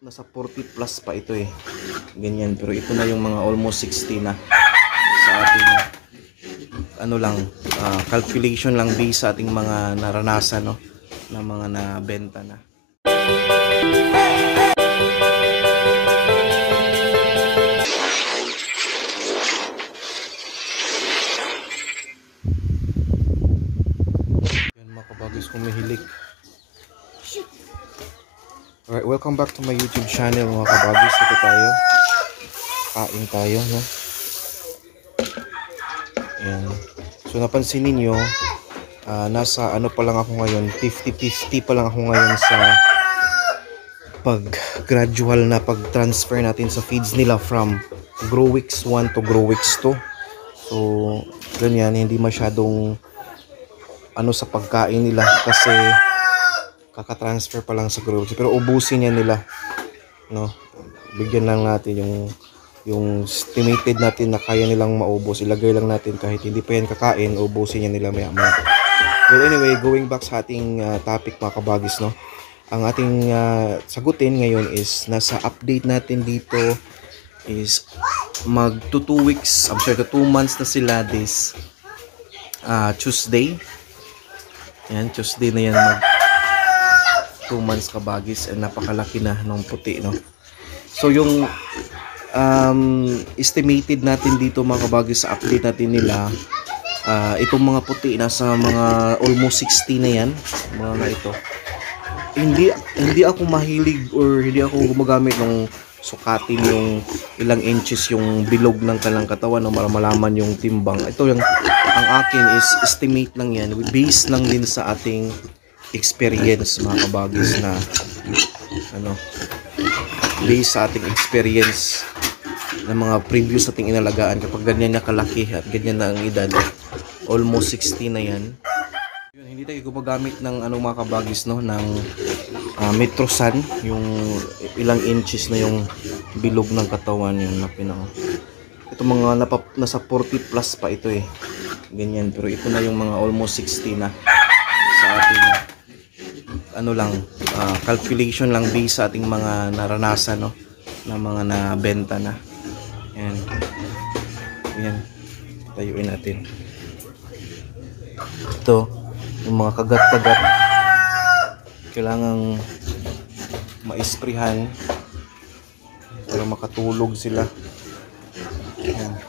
nasa 40 plus pa ito eh. Ganyan, pero ito na yung mga almost 60 na sa ating calculation lang based sa ating mga naranasan, no, na mga nabenta na. Yan mga kabagis, kumihilik. Alright, welcome back to my YouTube channel mga kabagis. Ito tayo, kain tayo, no? Ayan. So napansin ninyo, nasa ano pa lang ako ngayon, 50-50 pa lang ako ngayon sa pag-gradual na pag-transfer natin sa feeds nila from Growix 1 to Growix 2. So ganyan, hindi masyadong ano sa pagkain nila kasi kaka-transfer pa lang sa Growix. Pero ubusin yan nila, no? Bigyan lang natin yung estimated natin na kaya nilang maubos, ilagay lang natin kahit hindi pa yan kakain, ubusin yan nila maya maya. Well anyway, going back sa ating topic mga kabagis, no, ang ating sagutin ngayon is nasa update natin dito is mag 2 weeks, I'm sorry, 2 months na sila this Tuesday. Yan, Tuesday na yan, mag 2 months kabagis, and napakalaki na ng puti, no. So yung estimated natin dito mga kabagis sa update natin nila, itong mga puti nasa mga almost 60 na yan, mga ito. Hindi ako mahilig or hindi ako gumagamit ng sukatin yung ilang inches yung bilog ng kalang katawan para malaman yung timbang. Ito yung ang akin is estimate lang yan, based lang din sa ating experience mga kabagis, na ano, based sa ating experience ng mga previous nating inalagaan. Kapag ganyan na kalaki at ganyan na ang edad, almost 60 na yan, yun, hindi tayo gumagamit ng ano mga kabagis, no, ng Metrosan, yung ilang inches na yung bilog ng katawan, yung napinao. Ito mga nasa 40 plus pa ito eh, ganyan, pero ito na yung mga almost 60 na sa ating calculation lang based sa ating mga naranasan, no, na mga nabenta na. Yan. Yan. Tayuin natin. Ito, yung mga kagat-kagat, kailangang maisprihan para makatulog sila. Yan.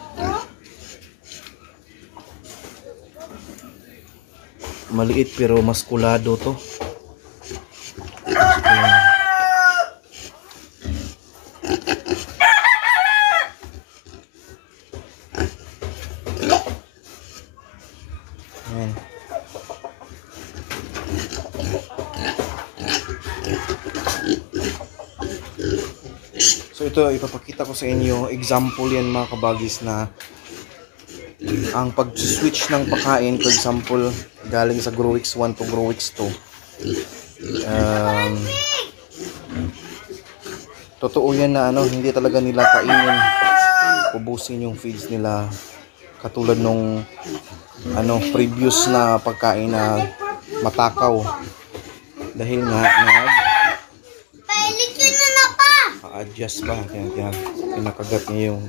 Maliit pero maskulado to. Ayan. So ito, ipapakita ko sa inyo example yan mga kabagis, na ang pag-switch ng pagkain, for example galing sa Growix 1 to Growix 2, totoo yan na ano, hindi talaga nila kainin, ubusin yung feeds nila katulad nung previous na pagkain na matakaw, dahil nga adjust pa, kaya pinakagat niya yung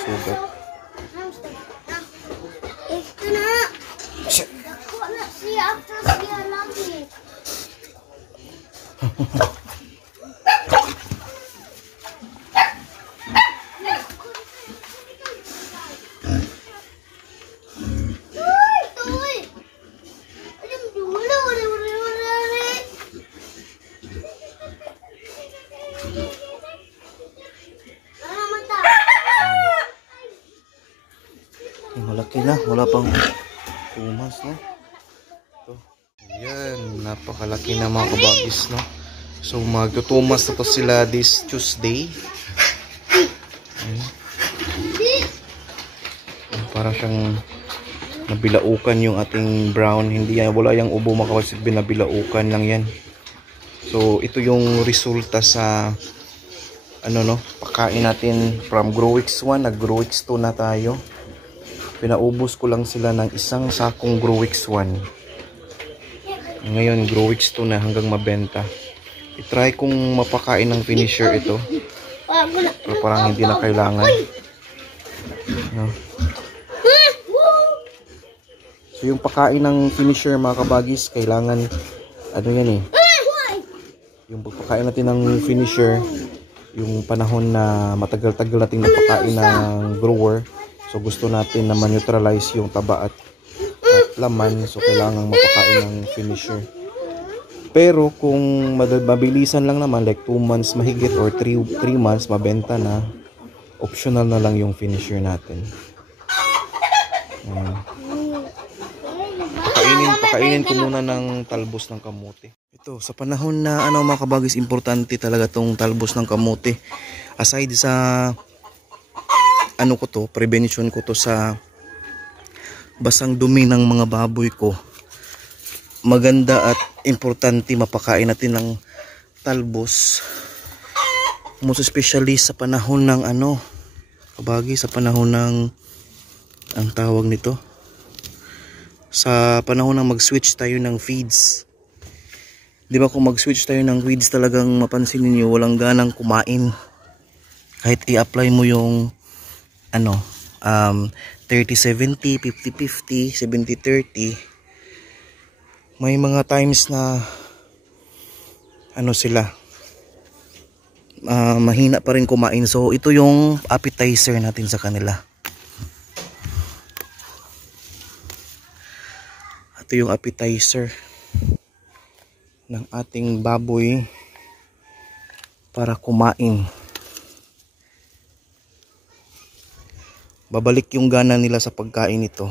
sugat. Malaki na, wala pang 2 months na. Ito. Ayan, napakalaki na mga kabagis, no. So mag 2 months na to sila this Tuesday. Ayan. Para siyang nabilaukan yung ating brown. Hindi yan, wala yung ubo mga kabagis, binabilaukan lang yan. So ito yung resulta sa pagkain natin from Growix 1 na Growix 2 na tayo. Pinaubos ko lang sila ng isang sakong Growix 1. Ngayon Growix 2 na hanggang mabenta. I-try kong mapakain ng finisher ito. Pero parang hindi na kailangan. No? So yung pakain ng finisher mga kabagis, kailangan ano yan eh. Yung pagpakain natin ng finisher, yung panahon na matagal-tagal nating napakain ng grower. So gusto natin na ma-neutralize yung taba at laman. So kailangan mapakain ng finisher. Pero kung mabilisan lang naman, like 2 months mahigit or 3 months mabenta na, optional na lang yung finisher natin. Pakainin ko muna ng talbos ng kamote. Ito, sa panahon na mga kabagis, importante talaga tong talbos ng kamote. Aside sa prevention ko to sa basang dumi ng mga baboy ko, maganda at importante mapakain natin ng talbos. Most especially sa panahon ng sa panahon ng ang tawag nito, sa panahon na mag-switch tayo ng feeds. Di ba kung mag-switch tayo ng feeds, talagang mapansin niyo walang ganang kumain. Kahit i-apply mo yung 30-70, 50-50, 70-30, may mga times na sila mahina pa rin kumain. So ito yung appetizer natin sa kanila. Ito yung appetizer ng ating baboy para kumain. Babalik yung gana nila sa pagkain nito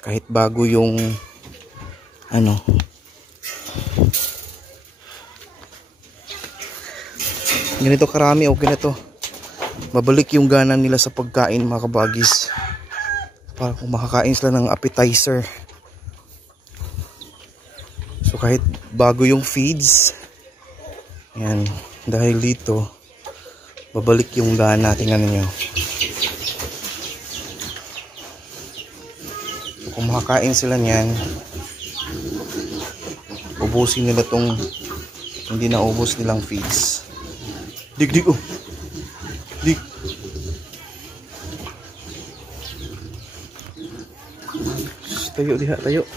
kahit bago yung ganito karami, okay na to. Babalik yung gana nila sa pagkain mga kabagis, para kung makakain sila ng appetizer. So kahit bago yung feeds, yan, dahil dito babalik yung gana. Tingnan niyo. So kung makakain sila niyan, ubusin nila tong hindi na ubos nilang feeds. Dig. Tayo diha, tayo.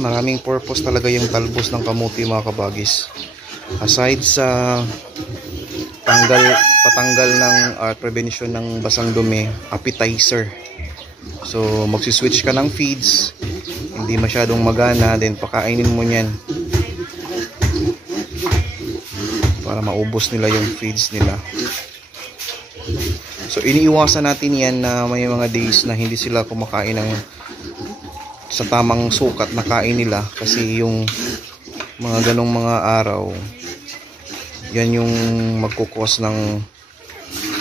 Maraming purpose talaga yung talbos ng kamote mga kabagis. Aside sa patanggal ng prevention ng basang dumi, appetizer. So magsiswitch ka ng feeds, hindi masyadong magana, then pakainin mo niyan para maubos nila yung feeds nila. So iniiwasan natin yan na may mga days na hindi sila kumakain ng sa tamang sukat na kain nila, kasi yung mga ganong mga araw, yan yung magkukos ng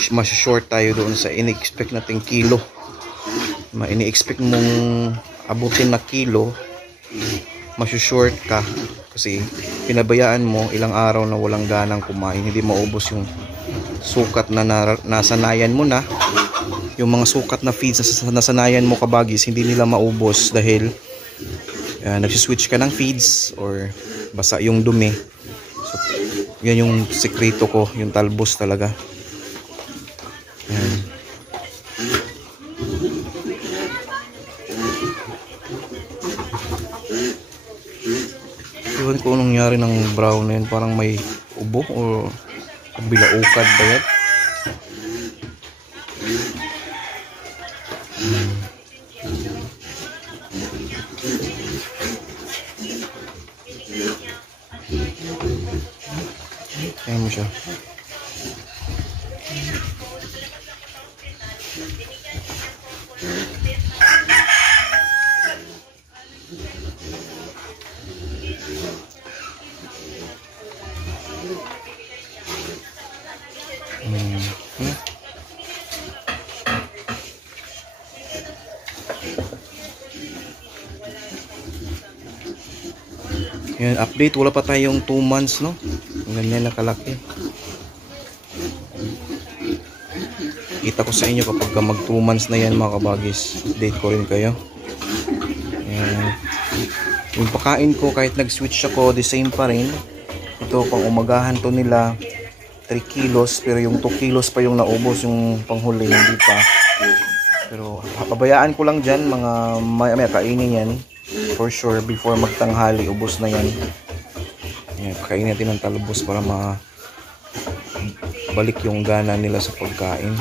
mas-short tayo doon sa ini-expect nating kilo. Ini-expect mong abutin na kilo, mas-short ka kasi pinabayaan mo ilang araw na walang ganang kumain, hindi maubos yung sukat na nasanayan mo na. Yung mga sukat na feeds na nasanayan mo kabagis, hindi nila maubos dahil nagsiswitch ka ng feeds or basa yung dumi. So, yan yung sekreto ko, yung talbos talaga. Yan. Iwan ko anong nangyari ng brown na yun, parang may ubo o bilaukad ba yan? Ayan mo siya. Yan, update. Wala pa tayong 2 months, no? Ganyan na kalaki. Kita ko sa inyo kapag mag 2 months na yan mga kabagis. Update ko rin kayo. Yan. Yung pakain ko, kahit nag-switch ako, the same pa rin. Ito, pang umagahan to nila 3 kilos, pero yung 2 kilos pa yung naubos, yung panghuli, hindi pa. Pero pabayaan ko lang dyan, mga maya kainin yan. For sure, before magtanghali, ubos na yan. Yan, pakainin natin ng talbos para balik yung gana nila sa pagkain.